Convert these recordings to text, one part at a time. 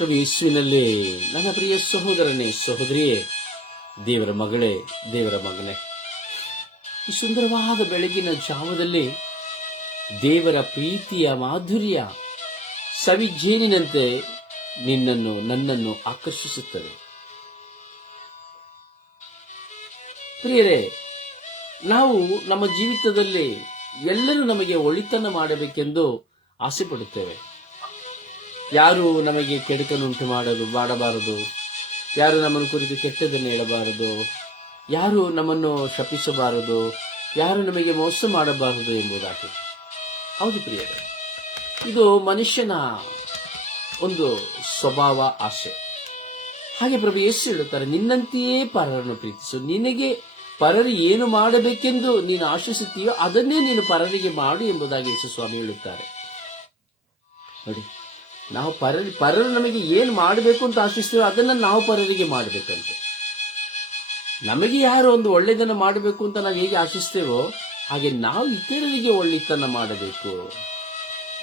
ಪ್ರಭು ಯೇಸುವಿನಲ್ಲಿ, ನನ್ನ ಪ್ರಿಯ ಸಹೋದರನೇ, ಸಹೋದರಿಯೇ, ದೇವರ ಮಗಳೇ, ದೇವರ ಮಗನೇ, ಈ ಸುಂದರವಾದ ಬೆಳಗಿನ ಜಾವದಲ್ಲಿ ದೇವರ ಪ್ರೀತಿಯ ಮಾಧುರ್ಯ ಸವಿಜೇನಿನಂತೆ ನಿನ್ನನ್ನು, ನನ್ನನ್ನು ಆಕರ್ಷಿಸುತ್ತದೆ. ಪ್ರಿಯರೇ, ನಾವು ನಮ್ಮ ಜೀವಿತದಲ್ಲಿ ಎಲ್ಲರೂ ನಮಗೆ ಒಳಿತನ್ನ ಮಾಡಬೇಕೆಂದು ಆಸೆ ಪಡುತ್ತೇವೆ ಯಾರು ನಮಗೆ ಕೆಡುಕನ್ನುಂಟು ಮಾಡಲು ಮಾಡಬಾರದು ಯಾರು ನಮ್ಮನ್ನು ಕುರಿತು ಕೆಟ್ಟದನ್ನು ಹೇಳಬಾರದು? ಯಾರು ನಮ್ಮನ್ನು ಶಪಿಸಬಾರದು? ಯಾರು ನಮಗೆ ಮೋಸ ಮಾಡಬಾರದು ಎಂಬುದಾಗಿ. ಹೌದು ಪ್ರಿಯರೇ, ಇದು ಮನುಷ್ಯನ ಒಂದು ಸ್ವಭಾವ, ಆಸೆ. ಹಾಗೆ ಪ್ರಭು ಯೇಸು ಹೇಳುತ್ತಾರೆ, ನಿನ್ನಂತೆಯೇ ಪರರನ್ನು ಪ್ರೀತಿಸು. ನಿನಗೆ ಪರರು ಏನು ಮಾಡಬೇಕೆಂದು ನೀನು ಆಶಿಸುತ್ತೀಯೋ ಅದನ್ನೇ ನೀನು ಪರರಿಗೆ ಮಾಡು ಎಂಬುದಾಗಿ ಯೇಸು ಸ್ವಾಮಿ ಹೇಳುತ್ತಾರೆ. ನೋಡಿ ನಾವು ಪರ ಪರರು ನಮಗೆ ಏನು ಮಾಡಬೇಕು ಅಂತ ಆಶಿಸ್ತೀವೋ ಅದನ್ನು ನಾವು ಪರರಿಗೆ ಮಾಡಬೇಕಂತೆ. ನಮಗೆ ಯಾರು ಒಂದು ಒಳ್ಳೆಯದನ್ನು ಮಾಡಬೇಕು ಅಂತ ನಾವು ಹೇಗೆ ಆಶಿಸ್ತೇವೋ, ಹಾಗೆ ನಾವು ಇತರರಿಗೆ ಒಳ್ಳಿತನ ಮಾಡಬೇಕು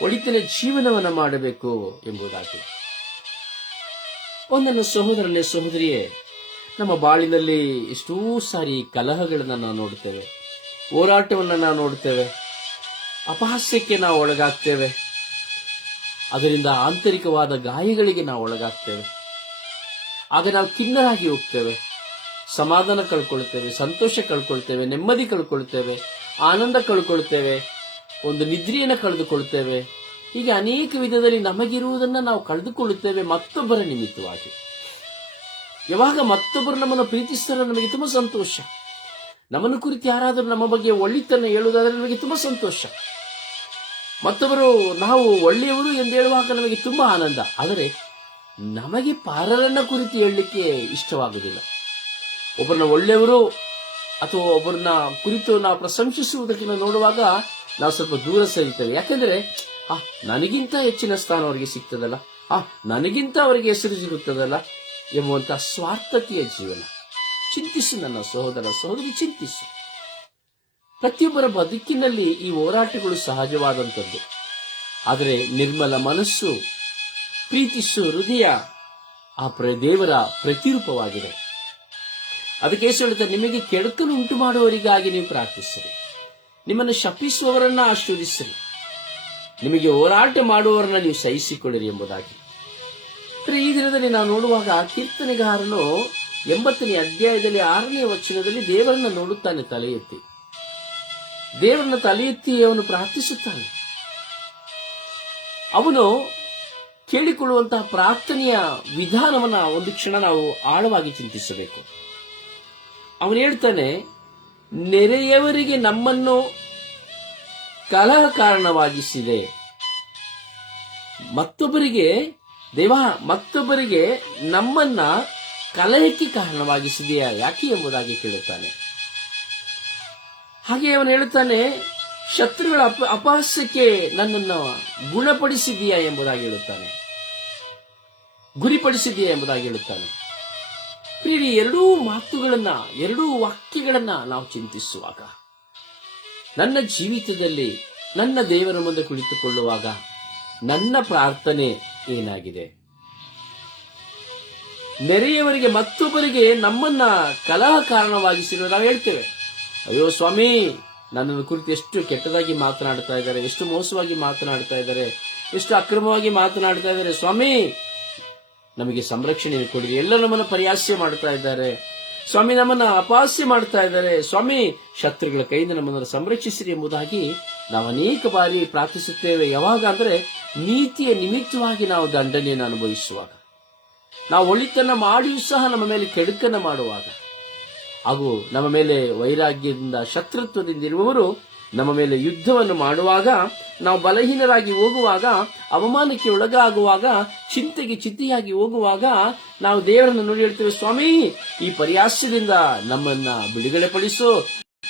ಒಳಿತನ ಜೀವನವನ್ನು ಮಾಡಬೇಕು ಎಂಬುದಾಗಿ. ಒಂದನ್ನು ಸಹೋದರನೇ, ಸಹೋದರಿಯೇ, ನಮ್ಮ ಬಾಳಿನಲ್ಲಿ ಎಷ್ಟೋ ಸಾರಿ ಕಲಹಗಳನ್ನು ನಾವು ನೋಡ್ತೇವೆ, ಹೋರಾಟವನ್ನು ನಾವು ನೋಡ್ತೇವೆ, ಅಪಹಾಸ್ಯಕ್ಕೆ ನಾವು ಒಳಗಾಗ್ತೇವೆ. ಅದರಿಂದ ಆಂತರಿಕವಾದ ಗಾಯಗಳಿಗೆ ನಾವು ಒಳಗಾಗ್ತೇವೆ. ಆಗ ನಾವು ಖಿನ್ನರಾಗಿ ಹೋಗ್ತೇವೆ. ಸಮಾಧಾನ ಕಳ್ಕೊಳ್ತೇವೆ, ಸಂತೋಷ ಕಳ್ಕೊಳ್ತೇವೆ, ನೆಮ್ಮದಿ ಕಳ್ಕೊಳ್ತೇವೆ, ಆನಂದ ಕಳ್ಕೊಳ್ತೇವೆ, ಒಂದು ನಿದ್ರೆಯನ್ನು ಕಳೆದುಕೊಳ್ತೇವೆ. ಹೀಗೆ ಅನೇಕ ವಿಧದಲ್ಲಿ ನಮಗಿರುವುದನ್ನು ನಾವು ಕಳೆದುಕೊಳ್ಳುತ್ತೇವೆ ಮತ್ತೊಬ್ಬರ ನಿಮಿತ್ತವಾಗಿ. ಯಾವಾಗ ಮತ್ತೊಬ್ಬರು ನಮ್ಮನ್ನು ಪ್ರೀತಿಸ್ತಾರೆ ನಮಗೆ ತುಂಬಾ ಸಂತೋಷ. ನಮ್ಮನ್ನು ಕುರಿತು ಯಾರಾದರೂ ನಮ್ಮ ಬಗ್ಗೆ ಒಳ್ಳಿತನ ಹೇಳುವುದಾದ್ರೆ ನಮಗೆ ತುಂಬಾ ಸಂತೋಷ. ಮತ್ತೊಬ್ಬರು, ನಾವು ಒಳ್ಳೆಯವರು ಎಂದು ಹೇಳುವಾಗ ನಮಗೆ ತುಂಬಾ ಆನಂದ. ಆದರೆ ನಮಗೆ ಪಾರರನ್ನ ಕುರಿತು ಹೇಳಲಿಕ್ಕೆ ಇಷ್ಟವಾಗುವುದಿಲ್ಲ. ಒಬ್ಬರನ್ನ ಒಳ್ಳೆಯವರು ಅಥವಾ ಒಬ್ಬರನ್ನ ಕುರಿತು ನಾವು ಪ್ರಶಂಸಿಸುವುದಕ್ಕಿಂತ ನೋಡುವಾಗ ನಾವು ಸ್ವಲ್ಪ ದೂರ ಸರಿತೇವೆ. ಯಾಕಂದ್ರೆ, ಆ, ನನಗಿಂತ ಹೆಚ್ಚಿನ ಸ್ಥಾನ ಅವರಿಗೆ ಸಿಗ್ತದಲ್ಲ. ಆ, ನನಗಿಂತ ಅವರಿಗೆ ಹೆಸರು ಸಿಗುತ್ತದಲ್ಲ ಎಂಬುವಂತಹ ಸ್ವಾರ್ಥತೆಯ ಜೀವನ. ಚಿಂತಿಸು ನನ್ನ ಸಹೋದರ, ಸಹೋದರಿ, ಚಿಂತಿಸು. ಪ್ರತಿಯೊಬ್ಬರ ಬದುಕಿನಲ್ಲಿ ಈ ಹೋರಾಟಗಳು ಸಹಜವಾದಂಥದ್ದು. ಆದರೆ ನಿರ್ಮಲ ಮನಸ್ಸು, ಪ್ರೀತಿಸು ಹೃದಯ ಆ ಪ್ರ ದೇವರ ಪ್ರತಿರೂಪವಾಗಿದೆ. ಅದಕ್ಕೆ ಯೇಸು ನಿಮಗೆ ಕೆಡಕಲು ಉಂಟು ಮಾಡುವವರಿಗಾಗಿ ನೀವು ಪ್ರಾರ್ಥಿಸಿರಿ. ನಿಮ್ಮನ್ನು ಶಪಿಸುವವರನ್ನ ಆಶೀರ್ವದಿಸಿರಿ. ನಿಮಗೆ ಹೋರಾಟ ಮಾಡುವವರನ್ನ ನೀವು ಸಹಿಸಿಕೊಳ್ಳಿರಿ ಎಂಬುದಾಗಿ. ಈ ದಿನದಲ್ಲಿ ನಾವು ನೋಡುವಾಗ ಕೀರ್ತನೆಗಾರನು ಎಂಬತ್ತನೇ ಅಧ್ಯಾಯದಲ್ಲಿ ಆರನೇ ವಚನದಲ್ಲಿ ದೇವರನ್ನ ನೋಡುತ್ತಾನೆ ತಲೆ ಎತ್ತಿ ದೇವರನ್ನ ತಲೆ ಎತ್ತಿ ಅವನು ಪ್ರಾರ್ಥಿಸುತ್ತಾನೆ. ಅವನು ಕೇಳಿಕೊಳ್ಳುವಂತಹ ಪ್ರಾರ್ಥನೆಯ ವಿಧಾನವನ್ನ ಒಂದು ಕ್ಷಣ ನಾವು ಆಳವಾಗಿ ಚಿಂತಿಸಬೇಕು. ಅವನು ಹೇಳ್ತಾನೆ, ನೆರೆಯವರಿಗೆ ನಮ್ಮನ್ನು ಕಲಹ ಕಾರಣವಾಗಿಸಿದೆ. ಮತ್ತೊಬ್ಬರಿಗೆ, ದೇವ, ಮತ್ತೊಬ್ಬರಿಗೆ ನಮ್ಮನ್ನ ಕಲಹಕ್ಕೆ ಕಾರಣವಾಗಿಸಿದೆಯಾ, ಯಾಕೆ ಎಂಬುದಾಗಿ ಕೇಳುತ್ತಾನೆ. ಹಾಗೆ ಅವನು ಹೇಳುತ್ತಾನೆ, ಶತ್ರುಗಳ ಅಪ, ಅಪಹಾಸ್ಯಕ್ಕೆ ನನ್ನನ್ನು ಗುಣಪಡಿಸಿದೆಯಾ ಎಂಬುದಾಗಿ ಹೇಳುತ್ತಾನೆ. ಗುರಿಪಡಿಸಿದೆಯಾ ಎಂಬುದಾಗಿ ಹೇಳುತ್ತಾನೆ. ಪ್ರೀತಿ ಎರಡೂ ಮಾತುಗಳನ್ನ, ಎರಡೂ ವಾಕ್ಯಗಳನ್ನ ನಾವು ಚಿಂತಿಸುವಾಗ, ನನ್ನ ಜೀವಿತದಲ್ಲಿ ನನ್ನ ದೇವರ ಮುಂದೆ ಕುಳಿತುಕೊಳ್ಳುವಾಗ ನನ್ನ ಪ್ರಾರ್ಥನೆ ಏನಾಗಿದೆ? ನೆರೆಯವರಿಗೆ ಮತ್ತೊಬ್ಬರಿಗೆ ನಮ್ಮನ್ನ ಕಲಹ ಕಾರಣವಾಗಿಸಿರುವ ನಾವು ಹೇಳ್ತೇವೆ. ಅಯ್ಯೋ ಸ್ವಾಮಿ, ನನ್ನನ್ನು ಕುರಿತು ಎಷ್ಟು ಕೆಟ್ಟದಾಗಿ ಮಾತನಾಡ್ತಾ ಇದ್ದಾರೆ, ಎಷ್ಟು ಮೋಸವಾಗಿ ಮಾತನಾಡ್ತಾ ಇದ್ದಾರೆ, ಎಷ್ಟು ಅಕ್ರಮವಾಗಿ ಮಾತನಾಡ್ತಾ ಇದ್ದಾರೆ ಸ್ವಾಮಿ. ನಮಗೆ ಸಂರಕ್ಷಣೆ ಕೊಡಿರಿ ಎಲ್ಲ ನಮ್ಮನ್ನು ಪರಿಹಾಸ್ಯ ಮಾಡ್ತಾ ಇದ್ದಾರೆ. ಸ್ವಾಮಿ, ನಮ್ಮನ್ನ ಅಪಹಾಸ್ಯ ಮಾಡ್ತಾ ಇದ್ದಾರೆ. ಸ್ವಾಮಿ, ಶತ್ರುಗಳ ಕೈಯಿಂದ ನಮ್ಮನ್ನು ಸಂರಕ್ಷಿಸಿರಿ ಎಂಬುದಾಗಿ ನಾವು ಅನೇಕ ಬಾರಿ ಪ್ರಾರ್ಥಿಸುತ್ತೇವೆ. ಯಾವಾಗ ಅಂದ್ರೆ ನೀತಿಯ ನಿಮಿತ್ತವಾಗಿ ನಾವು ದಂಡನೆಯನ್ನು ಅನುಭವಿಸುವಾಗ. ನಾವು ಒಳಿತನ್ನ ಮಾಡಿಯೂ ಸಹ ನಮ್ಮ ಮೇಲೆ ಕೆಡುಕನ್ನು ಮಾಡುವಾಗ. ಹಾಗೂ ನಮ್ಮ ಮೇಲೆ ವೈರಾಗ್ಯದಿಂದ ಶತ್ರುತ್ವದಿಂದ ಇರುವವರು ನಮ್ಮ ಮೇಲೆ ಯುದ್ಧವನ್ನು ಮಾಡುವಾಗ, ನಾವು ಬಲಹೀನರಾಗಿ ಹೋಗುವಾಗ, ಅವಮಾನಕ್ಕೆ ಒಳಗಾಗುವಾಗ, ಚಿಂತೆಗೆ ಚಿತ್ತಿಯಾಗಿ ಹೋಗುವಾಗ ನಾವು ದೇವರನ್ನು ನೋಡಿ ಹೇಳ್ತೇವೆ, ಸ್ವಾಮಿ, ಈ ಪರ್ಯಾಸದಿಂದ ನಮ್ಮನ್ನ ಬಿಡುಗಡೆ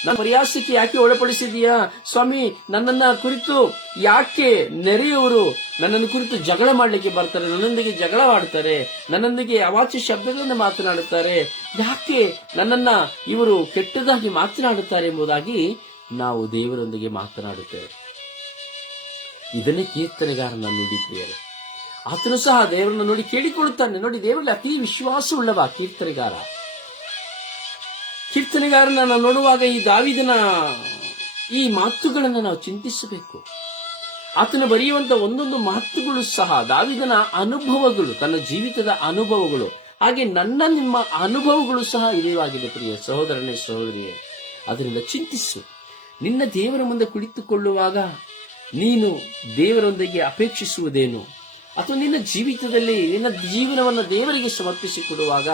ನನ್ನ ಪರಿಹಾಸಕ್ಕೆ ಯಾಕೆ ಒಳಪಡಿಸಿದೀಯಾ ಸ್ವಾಮಿ, ನನ್ನನ್ನ ಕುರಿತು ಯಾಕೆ ನೆರೆಯವರು ನನ್ನನ್ನು ಕುರಿತು ಜಗಳ ಮಾಡಲಿಕ್ಕೆ ಬರ್ತಾರೆ, ನನ್ನೊಂದಿಗೆ ಜಗಳವಾಡ್ತಾರೆ ನನ್ನೊಂದಿಗೆ ಅವಾಚ್ಯ ಶಬ್ದಗಳನ್ನು ಮಾತನಾಡುತ್ತಾರೆ? ಯಾಕೆ ನನ್ನನ್ನ ಇವರು ಕೆಟ್ಟದಾಗಿ ಮಾತನಾಡುತ್ತಾರೆ ಎಂಬುದಾಗಿ ನಾವು ದೇವರೊಂದಿಗೆ ಮಾತನಾಡುತ್ತೇವೆ. ಇದನ್ನೇ ಕೀರ್ತನೆಗಾರನ ನುಡಿ ಪ್ರಿಯರೇ. ಆತನು ಸಹ ದೇವರನ್ನು ನೋಡಿ ಕೇಳಿಕೊಳ್ಳುತ್ತಾನೆ. ನೋಡಿ, ದೇವರಲ್ಲಿ ಅತಿ ವಿಶ್ವಾಸವುಳ್ಳವ ಕೀರ್ತನೆಗಾರ. ಕೀರ್ತನೆಗಾರನ ನಾವು ನೋಡುವಾಗ ಈ ದಾವಿದನ ಈ ಮಾತುಗಳನ್ನು ನಾವು ಚಿಂತಿಸಬೇಕು. ಆತನ ಬರೆಯುವಂತ ಒಂದೊಂದು ಮಾತುಗಳು ಸಹ ದಾವಿದನ ಅನುಭವಗಳು, ತನ್ನ ಜೀವಿತದ ಅನುಭವಗಳು, ಹಾಗೆ ನನ್ನ ನಿಮ್ಮ ಅನುಭವಗಳು ಸಹ ಇದೇವಾಗಿದೆ ಪ್ರಿಯ ಸಹೋದರನೇ ಸಹೋದರಿಯೇ ಅದರಿಂದ ಚಿಂತಿಸು. ನಿನ್ನ ದೇವರ ಮುಂದೆ ಕುಳಿತುಕೊಳ್ಳುವಾಗ ನೀನು ದೇವರೊಂದಿಗೆ ಅಪೇಕ್ಷಿಸುವುದೇನು? ಅಥವಾ ನಿನ್ನ ಜೀವಿತದಲ್ಲಿ ನಿನ್ನ ಜೀವನವನ್ನು ದೇವರಿಗೆ ಸಮರ್ಪಿಸಿಕೊಡುವಾಗ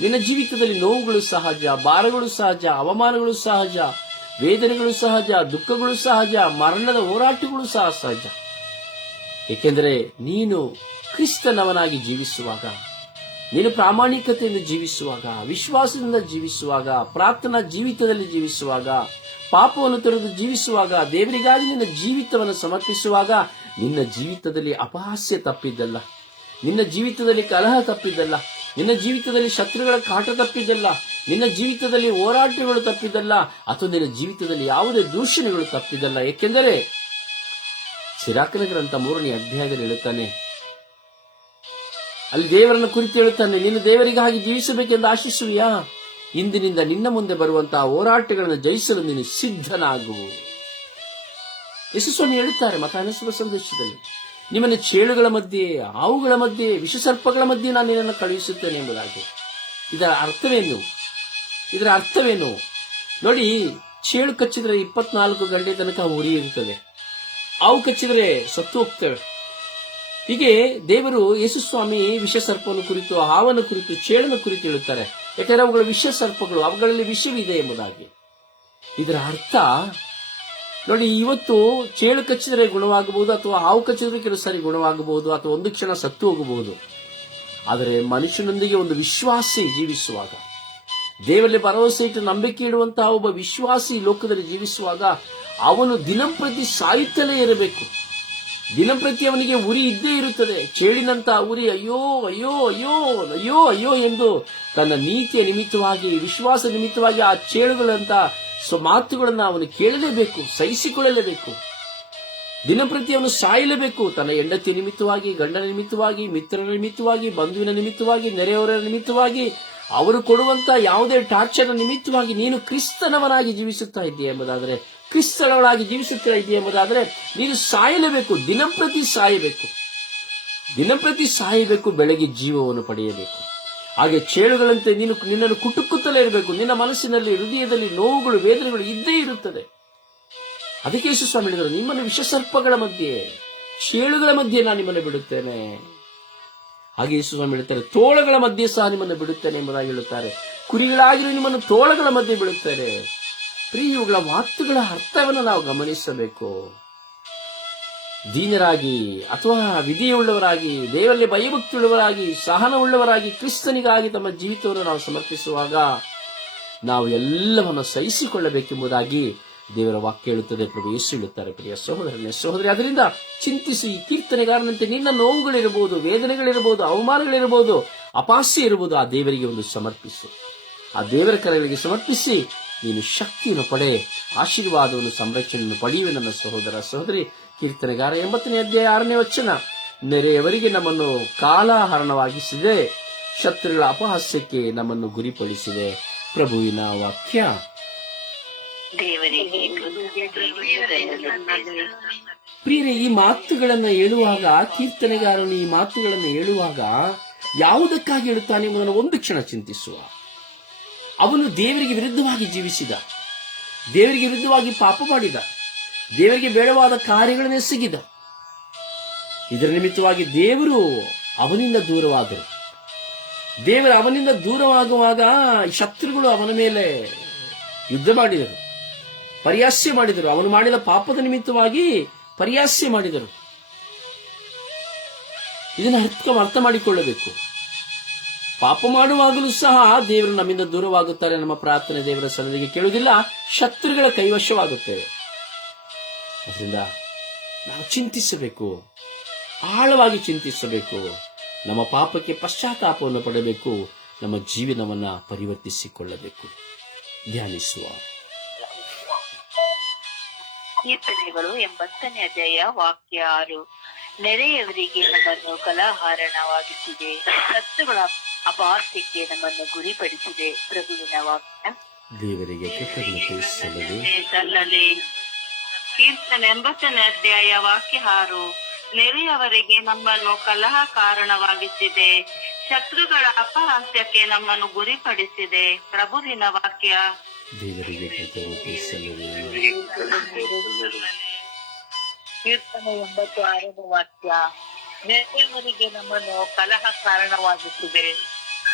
ನಿನ್ನ ಜೀವಿತದಲ್ಲಿ ನೋವುಗಳು ಸಹಜ, ಭಾರಗಳು ಸಹಜ, ಅವಮಾನಗಳು ಸಹಜ, ವೇದನೆಗಳು ಸಹಜ, ದುಃಖಗಳು ಸಹಜ, ಮರಣದ ಹೋರಾಟಗಳು ಸಹ ಸಹಜ. ಏಕೆಂದರೆ ನೀನು ಕ್ರಿಸ್ತನವನಾಗಿ ಜೀವಿಸುವಾಗ ನೀನು ಪ್ರಾಮಾಣಿಕತೆಯಿಂದ ಜೀವಿಸುವಾಗ, ವಿಶ್ವಾಸದಿಂದ ಜೀವಿಸುವಾಗ, ಪ್ರಾರ್ಥನಾ ಜೀವಿತದಲ್ಲಿ ಜೀವಿಸುವಾಗ, ಪಾಪವನ್ನು ತೊರೆದು ಜೀವಿಸುವಾಗ, ದೇವರಿಗಾಗಿ ನಿನ್ನ ಜೀವಿತವನ್ನು ಸಮರ್ಪಿಸುವಾಗ ನಿನ್ನ ಜೀವಿತದಲ್ಲಿ ಅಪಹಾಸ್ಯ ತಪ್ಪಿದ್ದಲ್ಲ. ನಿನ್ನ ಜೀವಿತದಲ್ಲಿ ಕಲಹ ತಪ್ಪಿದ್ದಲ್ಲ. ನಿನ್ನ ಜೀವಿತದಲ್ಲಿ ಶತ್ರುಗಳ ಕಾಟ ತಪ್ಪಿದ್ದಲ್ಲ, ನಿನ್ನ ಜೀವಿತದಲ್ಲಿ ಹೋರಾಟಗಳು ತಪ್ಪಿದ್ದಲ್ಲ, ಅಥವಾ ನಿನ್ನ ಜೀವಿತದಲ್ಲಿ ಯಾವುದೇ ದೂಷಣೆಗಳು ತಪ್ಪಿದ್ದಲ್ಲ. ಏಕೆಂದರೆ ಸಿರಾಕನ ಗ್ರಂಥ ಮೂರನೇ ಅಧ್ಯಾಯದಲ್ಲಿ ಹೇಳುತ್ತಾನೆ, ಅಲ್ಲಿ ದೇವರನ್ನು ಕುರಿತು ಹೇಳುತ್ತಾನೆ, ನೀನು ದೇವರಿಗಾಗಿ ಜೀವಿಸಬೇಕೆಂದು ಆಶಿಸುವಿಯಾ? ಇಂದಿನಿಂದ ನಿನ್ನ ಮುಂದೆ ಬರುವಂತಹ ಹೋರಾಟಗಳನ್ನು ಜಯಿಸಲು ನೀನು ಸಿದ್ಧನಾಗುವು. ಯಶಸ್ವಾಮಿ ಹೇಳುತ್ತಾರೆ ಮತ ಅನಿಸುವ ಸಂದೇಶದಲ್ಲಿ. ನಿಮ್ಮನ್ನು ಚೇಳುಗಳ ಮಧ್ಯೆ, ಹಾವುಗಳ ಮಧ್ಯೆ, ವಿಷಸರ್ಪಗಳ ಮಧ್ಯೆ ನಾನು ನಿನ್ನನ್ನು ಕಳುಹಿಸುತ್ತೇನೆ ಎಂಬುದಾಗಿ. ಇದರ ಅರ್ಥವೇನು? ಇದರ ಅರ್ಥವೇನು? ನೋಡಿ, ಚೇಳು ಕಚ್ಚಿದ್ರೆ ಇಪ್ಪತ್ನಾಲ್ಕು ಗಂಟೆ ತನಕ ಉರಿ ಇರುತ್ತದೆ ಹಾವು ಕಚ್ಚಿದ್ರೆ ಸತ್ತು ಹೋಗ್ತವೆ. ಹೀಗೆ ದೇವರು ಯೇಸುಸ್ವಾಮಿ ವಿಷಸರ್ಪವನ್ನು ಕುರಿತು, ಹಾವನ್ನು ಕುರಿತು ಚೇಳನ ಕುರಿತು ಹೇಳುತ್ತಾರೆ. ಯಾಕಂದ್ರೆ ಅವುಗಳ ವಿಷ ಸರ್ಪಗಳು ಅವುಗಳಲ್ಲಿ ವಿಷವಿದೆ ಎಂಬುದಾಗಿ. ಇದರ ಅರ್ಥ ನೋಡಿ, ಇವತ್ತು ಚೇಳು ಕಚ್ಚಿದರೆ ಗುಣವಾಗಬಹುದು ಅಥವಾ ಹಾವು ಕಚ್ಚಿದ್ರೆ ಕೆಲವು ಸಾರಿ ಗುಣವಾಗಬಹುದು ಅಥವಾ ಒಂದು ಕ್ಷಣ ಸತ್ತು ಹೋಗಬಹುದು. ಆದರೆ ಮನುಷ್ಯನೊಂದಿಗೆ ಒಂದು ವಿಶ್ವಾಸಿ ಜೀವಿಸುವಾಗ, ದೇವರಲ್ಲಿ ಭರವಸೆ ಇಟ್ಟು ನಂಬಿಕೆ ಇಡುವಂತಹ ಒಬ್ಬ ವಿಶ್ವಾಸಿ ಲೋಕದಲ್ಲಿ ಜೀವಿಸುವಾಗ, ಅವನು ದಿನಂಪ್ರತಿ ಸಾಯುತ್ತಲೇ ಇರಬೇಕು. ದಿನಂಪ್ರತಿ ಅವನಿಗೆ ಉರಿ ಇದ್ದೇ ಇರುತ್ತದೆ. ಚೇಳಿನಂತ ಉರಿ, ಅಯ್ಯೋ ಅಯ್ಯೋ ಅಯ್ಯೋ ಅಯ್ಯೋ ಅಯ್ಯೋ ಎಂದು ತನ್ನ ನೀತಿಯ ನಿಮಿತ್ತವಾಗಿ ವಿಶ್ವಾಸ ನಿಮಿತ್ತವಾಗಿ ಆ ಚೇಳುಗಳಂತ ಸ್ವ ಮಾತುಗಳನ್ನು ಅವನು ಕೇಳಲೇಬೇಕು, ಸಹಿಸಿಕೊಳ್ಳಲೇಬೇಕು. ದಿನಪ್ರತಿ ಅವನು ಸಾಯಲೇಬೇಕು. ತನ್ನ ಹೆಂಡತಿ ನಿಮಿತ್ತವಾಗಿ, ಗಂಡನ ನಿಮಿತ್ತವಾಗಿ, ಮಿತ್ರರ ನಿಮಿತ್ತವಾಗಿ, ಬಂಧುವಿನ ನಿಮಿತ್ತವಾಗಿ, ನೆರೆಯವರ ನಿಮಿತ್ತವಾಗಿ ಅವರು ಕೊಡುವಂತ ಯಾವುದೇ ಟಾರ್ಚರ್ ನಿಮಿತ್ತವಾಗಿ ನೀನು ಕ್ರಿಸ್ತನವನಾಗಿ ಜೀವಿಸುತ್ತಾ ಇದ್ದೀಯ ಎಂಬುದಾದರೆ, ಕ್ರಿಸ್ತನವಳಾಗಿ ಜೀವಿಸುತ್ತಾ ಇದೆಯಾ ಎಂಬುದಾದರೆ, ನೀನು ಸಾಯಲೇಬೇಕು, ದಿನಂಪ್ರತಿ ಸಾಯಬೇಕು. ದಿನಂಪ್ರತಿ ಸಾಯಬೇಕು, ಬೆಳಗ್ಗೆ ಜೀವವನ್ನು ಪಡೆಯಬೇಕು. ಹಾಗೆ ಚೇಳುಗಳಂತೆ ನೀನು ನಿನ್ನನ್ನು ಕುಟುಕುತ್ತಲೇ ಇರಬೇಕು. ನಿನ್ನ ಮನಸ್ಸಿನಲ್ಲಿ, ಹೃದಯದಲ್ಲಿ ನೋವುಗಳು, ವೇದನೆಗಳು ಇದ್ದೇ ಇರುತ್ತದೆ. ಅದಕ್ಕೆ ಯೇಸು ಸ್ವಾಮಿ ಹೇಳಿದರು, ನಿಮ್ಮನ್ನು ವಿಷಸರ್ಪಗಳ ಮಧ್ಯೆ, ಚೇಳುಗಳ ಮಧ್ಯೆ ನಾನು ನಿಮ್ಮನ್ನು ಬಿಡುತ್ತೇನೆ. ಹಾಗೆ ಯೇಸು ಸ್ವಾಮಿ ಹೇಳುತ್ತಾರೆ ತೋಳಗಳ ಮಧ್ಯೆ ಸಹ ನಿಮ್ಮನ್ನು ಬಿಡುತ್ತೇನೆ ಎಂಬುದಾಗಿ ಹೇಳುತ್ತಾರೆ. ಕುರಿಗಳಾಗಿರೋ ನಿಮ್ಮನ್ನು ತೋಳಗಳ ಮಧ್ಯೆ ಬಿಡುತ್ತಾರೆ ಪ್ರಿಯುಗಳ ಮಾತುಗಳ ಅರ್ಥವನ್ನು ನಾವು ಗಮನಿಸಬೇಕು. ದೀನರಾಗಿ ಅಥವಾ ವಿಧಿಯುಳ್ಳವರಾಗಿ, ದೇವರಲ್ಲಿ ಭಯಭಕ್ತಿಯುಳ್ಳವರಾಗಿ, ಸಹನವುಳ್ಳವರಾಗಿ ಕ್ರಿಸ್ತನಿಗಾಗಿ ತಮ್ಮ ಜೀವಿತವನ್ನು ನಾವು ಸಮರ್ಪಿಸುವಾಗ ನಾವು ಎಲ್ಲವನ್ನು ಸಹಿಸಿಕೊಳ್ಳಬೇಕೆಂಬುದಾಗಿ ದೇವರ ವಾಕ್ಯ ಹೇಳುತ್ತದೆ ಪ್ರಭು ಯೇಸು ಹೇಳುತ್ತಾರೆ, ಪ್ರಿಯ ಸಹೋದರನೇ, ಸಹೋದರಿ ಅದರಿಂದ ಚಿಂತಿಸಿ, ಕೀರ್ತನೆಗಾರನಂತೆ ನಿನ್ನ ನೋವುಗಳಿರಬಹುದು, ವೇದನೆಗಳಿರಬಹುದು, ಅವಮಾನಗಳಿರಬಹುದು, ಅಪಾಸ್ಯ ಇರಬಹುದು, ಆ ದೇವರಿಗೆ ಒಂದು ಸಮರ್ಪಿಸು. ಆ ದೇವರ ಕರೆಗಳಿಗೆ ಸಮರ್ಪಿಸಿ, ನೀನು ಶಕ್ತಿಯನ್ನು ಪಡೆ, ಆಶೀರ್ವಾದವನ್ನು, ಸಂರಕ್ಷಣೆಯನ್ನು ಪಡೆಯುವೆ ನನ್ನ ಸಹೋದರ, ಸಹೋದರಿ. ಕೀರ್ತನೆಗಾರ ಎಂಬತ್ತನೇ ಅಧ್ಯಾಯ ಆರನೇ ವಚನ. ನೆರೆಯವರಿಗೆ ನಮ್ಮನ್ನು ಕಾಲಹರಣವಾಗಿಸಿದೆ ಶತ್ರುಗಳ ಅಪಹಾಸ್ಯಕ್ಕೆ ನಮ್ಮನ್ನು ಗುರಿಪಡಿಸಿದೆ. ಪ್ರಭುವಿನ ವಾಕ್ಯ. ಪ್ರಿಯರೇ ಈ ಮಾತುಗಳನ್ನು ಹೇಳುವಾಗ ಕೀರ್ತನೆಗಾರನು ಈ ಮಾತುಗಳನ್ನು ಹೇಳುವಾಗ ಯಾವುದಕ್ಕಾಗಿ ಹೇಳುತ್ತಾನೆ ಎಂಬುದನ್ನು ಒಂದು ಕ್ಷಣ ಚಿಂತಿಸುವ. ಅವನು ದೇವರಿಗೆ ವಿರುದ್ಧವಾಗಿ ಜೀವಿಸಿದ ದೇವರಿಗೆ ವಿರುದ್ಧವಾಗಿ ಪಾಪ ಮಾಡಿದ ದೇವರಿಗೆ ಬೇಡವಾದ ಕಾರ್ಯಗಳನ್ನು ಸಿಗಿದ. ಇದರ ನಿಮಿತ್ತವಾಗಿ ದೇವರು ಅವನಿಂದ ದೂರವಾದರು. ದೇವರು ಅವನಿಂದ ದೂರವಾಗುವಾಗ ಶತ್ರುಗಳು ಅವನ ಮೇಲೆ ಯುದ್ಧ ಮಾಡಿದರು. ಪರ್ಯಾಸ್ಯ ಮಾಡಿದರು. ಅವನು ಮಾಡಿದ ಪಾಪದ ನಿಮಿತ್ತವಾಗಿ ಪರ್ಯಾಸ್ಯ ಮಾಡಿದರು. ಇದನ್ನು ಅರ್ಥ ಅರ್ಥ ಮಾಡಿಕೊಳ್ಳಬೇಕು. ಪಾಪ ಮಾಡುವಾಗಲೂ ಸಹ ದೇವರು ನಮ್ಮಿಂದ ದೂರವಾಗುತ್ತಾರೆ. ನಮ್ಮ ಪ್ರಾರ್ಥನೆ ದೇವರ ಸನ್ನಿಧಿಗೆ ಕೇಳುವುದಿಲ್ಲ. ಶತ್ರುಗಳ ಕೈವಶವಾಗುತ್ತೇವೆ. ಅದರಿಂದ ನಾವು ಚಿಂತಿಸಬೇಕು. ಆಳವಾಗಿ ಚಿಂತಿಸಬೇಕು. ನಮ್ಮ ಪಾಪಕ್ಕೆ ಪಶ್ಚಾತ್ತಾಪವನ್ನು ಪಡಬೇಕು. ನಮ್ಮ ಜೀವನವನ್ನ ಪರಿವರ್ತಿಸಿಕೊಳ್ಳಬೇಕು. ಧ್ಯಾನಿಸುವ. ಕೀರ್ತನೆಗಳು ಎಂಬತ್ತನೇ ಅಧ್ಯಾಯ ವಾಕ್ಯ ಆರು. ನೆರೆಯವರಿಗೆ ನಮ್ಮನ್ನು ಕಲಾಹಾರಣವಾಗಿಸಿದೆ. ಶತ್ರುಗಳ ಅಪಾರ್ಥಕ್ಕೆ ನಮ್ಮನ್ನು ಗುರಿಪಡಿಸಿದೆ. ಪ್ರಭುವಿನ ವಾಕ್ಯ. ದೇವರಿಗೆ ಸಲ್ಲಲಿ. ಕೀರ್ತನೆ ಎಂಬತ್ತನೇ ಅಧ್ಯಾಯ ವಾಕ್ಯ ಹಾರು ನೆರೆಯವರಿಗೆ ನಮ್ಮನ್ನು ಕಲಹ ಕಾರಣವಾಗಿಸಿದೆ. ಶತ್ರುಗಳ ಅಪಹಾಸ್ಯಕ್ಕೆ ನಮ್ಮನ್ನು ಗುರಿಪಡಿಸಿದೆ. ಪ್ರಭುವಿನ ವಾಕ್ಯ. ದೇವರಿಗೆ ಕೀರ್ತನೆ ಎಂಬತ್ತು ಆರನೇ ವಾಕ್ಯ. ನೆರೆಯವರಿಗೆ ನಮ್ಮನ್ನು ಕಲಹ ಕಾರಣವಾಗಿಸಿದೆ.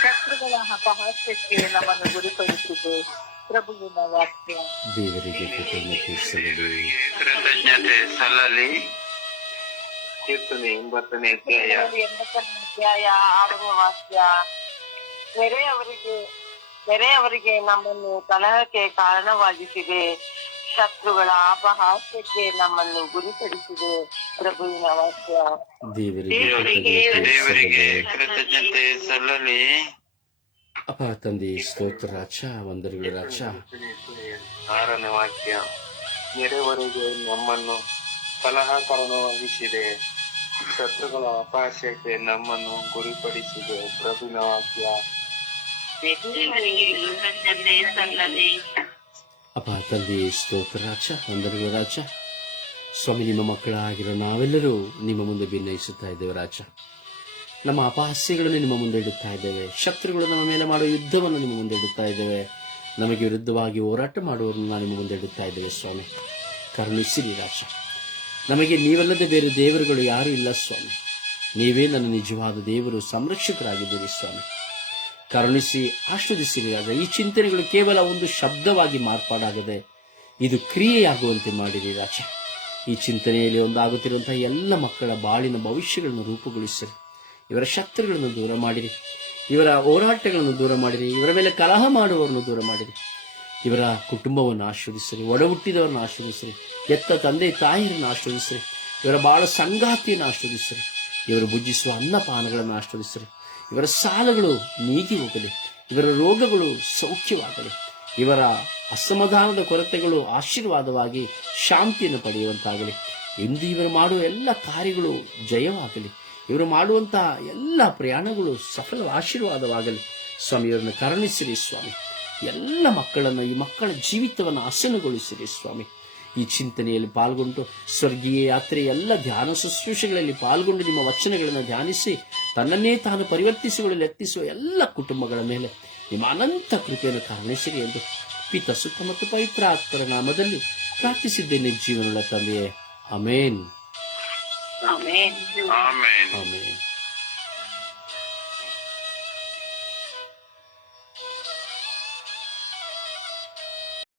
ಶತ್ರುಗಳ ಅಪಹಾಸ್ಯಕ್ಕೆ ನಮ್ಮನ್ನು ಗುರಿಪಡಿಸಿದೆ. ಪ್ರಭುವಿನ ವಾಕ್ಯ ದೇವರಿಗೆ ಕೃತಜ್ಞತೆ ಸಲ್ಲಲು ಕೃತಜ್ಞತೆ ಸಲ್ಲಲಿ. ಕೀರ್ತನೆ ಎಂಬತ್ತನೇ ಅಧ್ಯಾಯ. ಎಂಬತ್ತನೇ ಅಧ್ಯಾಯ ಆರನೇ ವಾಕ್ಯ. ನೆರೆಯವರಿಗೆ ನೆರೆಯವರಿಗೆ ನಮ್ಮನ್ನು ಕಲಹಕ್ಕೆ ಕಾರಣವಾಗಿಸಿದೆ. ಶತ್ರುಗಳ ಅಪಹಾಸ್ಯಕ್ಕೆ ನಮ್ಮನ್ನು ಗುರಿಪಡಿಸಿದೆ. ಪ್ರಭುವಿನ ವಾಕ್ಯ. ದೇವರಿಗೆ ಕೃತಜ್ಞತೆ ಸಲ್ಲಲಿ. ಅಪ್ಪ ತಂದೆ ಸ್ತೋತ್ರ ರಾಜ ವಂದನೆಗಳು ರಾಜ ಆರನೇ ವಾಕ್ಯ ನೆರೆವರೆಗೆ ನಮ್ಮನ್ನು ಕಲಹ ಕಾರಣವಾಗಿಸಿದೆ ಶತ್ರುಗಳ ಅಪಾಶಕ್ಕೆ ನಮ್ಮನ್ನು ಗುರಿಪಡಿಸಿದೆ ಪ್ರಭುನ ವಾಕ್ಯ ಅಪ್ಪ ತಂದೆ ಸ್ತೋತ್ರ ರಾಜ ವಂದನೆಗಳು ರಾಜ ಸ್ವಾಮಿ ನಿಮ್ಮ ಮಕ್ಕಳಾಗಿರೋ ನಾವೆಲ್ಲರೂ ನಿಮ್ಮ ಮುಂದೆ ಭಿನ್ನಯಿಸುತ್ತಾ ಇದ್ದೇವೆ ರಾಜ ನಮ್ಮ ಅಪಹಾಸ್ಯಗಳನ್ನು ನಿಮ್ಮ ಮುಂದೆ ಇಡುತ್ತಾ ಇದ್ದೇವೆ. ಶತ್ರುಗಳು ನಮ್ಮ ಮೇಲೆ ಮಾಡುವ ಯುದ್ಧವನ್ನು ನಿಮ್ಮ ಮುಂದೆ ಇಡುತ್ತಾ ಇದ್ದೇವೆ. ನಮಗೆ ವಿರುದ್ಧವಾಗಿ ಹೋರಾಟ ಮಾಡುವವರನ್ನು ನಿಮ್ಮ ಮುಂದೆ ಇಡುತ್ತಾ ಇದ್ದೇವೆ, ಸ್ವಾಮಿ. ಕರುಣಿಸಿರಿ ರಾಜ. ನಮಗೆ ನೀವಲ್ಲದೆ ಬೇರೆ ದೇವರುಗಳು ಯಾರೂ ಇಲ್ಲ, ಸ್ವಾಮಿ. ನೀವೇ ನನ್ನ ನಿಜವಾದ ದೇವರು, ಸಂರಕ್ಷಕರಾಗಿದ್ದೀರಿ, ಸ್ವಾಮಿ. ಕರುಣಿಸಿ ಆಶ್ರದಿಸಿರಿ ರಾಜ. ಈ ಚಿಂತನೆಗಳು ಕೇವಲ ಒಂದು ಶಬ್ದವಾಗಿ ಮಾರ್ಪಾಡಾಗದೆ ಇದು ಕ್ರಿಯೆಯಾಗುವಂತೆ ಮಾಡಿರಿ ರಾಜ. ಈ ಚಿಂತನೆಯಲ್ಲಿ ಒಂದಾಗುತ್ತಿರುವಂತಹ ಎಲ್ಲ ಮಕ್ಕಳ ಬಾಳಿನ ಭವಿಷ್ಯಗಳನ್ನು ರೂಪುಗೊಳಿಸಿರಿ. ಇವರ ಶತ್ರುಗಳನ್ನು ದೂರ ಮಾಡಿರಿ. ಇವರ ಹೋರಾಟಗಳನ್ನು ದೂರ ಮಾಡಿರಿ. ಇವರ ಮೇಲೆ ಕಲಹ ಮಾಡುವವರನ್ನು ದೂರ ಮಾಡಿರಿ. ಇವರ ಕುಟುಂಬವನ್ನು ಆಶ್ರದಿಸಿರಿ. ಒಡ ಹುಟ್ಟಿದವರನ್ನು ಎತ್ತ ತಂದೆ ತಾಯಿಯನ್ನು ಆಶ್ರದಿಸಿರಿ. ಇವರ ಬಾಳ ಸಂಗಾತಿಯನ್ನು ಆಶ್ರದಿಸಿರಿ. ಇವರು ಭುಜಿಸುವ ಅನ್ನಪಾನಗಳನ್ನು ಆಶ್ರದಿಸಿರಿ. ಇವರ ಸಾಲಗಳು ನೀಗಿ ಹೋಗಲಿ. ಇವರ ರೋಗಗಳು ಸೌಖ್ಯವಾಗಲಿ. ಇವರ ಅಸಮಾಧಾನದ ಕೊರತೆಗಳು ಆಶೀರ್ವಾದವಾಗಿ ಶಾಂತಿಯನ್ನು ಪಡೆಯುವಂತಾಗಲಿ. ಇಂದು ಇವರು ಮಾಡುವ ಎಲ್ಲ ಕಾರ್ಯಗಳು ಜಯವಾಗಲಿ. ಇವರು ಮಾಡುವಂತಹ ಎಲ್ಲ ಪ್ರಯಾಣಗಳು ಸಫಲ ಆಶೀರ್ವಾದವಾಗಲಿ. ಸ್ವಾಮಿ ಇವರನ್ನು ಕರುಣಿಸಿರಿ ಸ್ವಾಮಿ. ಎಲ್ಲ ಮಕ್ಕಳನ್ನು, ಈ ಮಕ್ಕಳ ಜೀವಿತವನ್ನು ಹಸನುಗೊಳಿಸಿರಿ ಸ್ವಾಮಿ. ಈ ಚಿಂತನೆಯಲ್ಲಿ ಪಾಲ್ಗೊಂಡು, ಸ್ವರ್ಗೀಯ ಯಾತ್ರೆ ಎಲ್ಲ ಧ್ಯಾನ ಶುಶ್ರೂಷೆಗಳಲ್ಲಿ ಪಾಲ್ಗೊಂಡು ನಿಮ್ಮ ವಚನಗಳನ್ನು ಧ್ಯಾನಿಸಿ, ತನ್ನನ್ನೇ ತಾನು ಪರಿವರ್ತಿಸಿಕೊಳ್ಳಲು ಯತ್ನಿಸುವ ಎಲ್ಲ ಕುಟುಂಬಗಳ ಮೇಲೆ ನಿಮ್ಮ ಅನಂತ ಕೃಪೆಯನ್ನು ಕಾರಣಿಸಿರಿ ಎಂದು ಪಿತ ಸುತ್ತ ಮತ್ತು ಪವಿತ್ರ ಆತ್ಮರ ನಾಮದಲ್ಲಿ ಪ್ರಾರ್ಥಿಸಿದ್ದೇನೆ ಜೀವನದ ತಂದೆಯೇ. ಅಮೇನ್. Amen. Amen. Amen.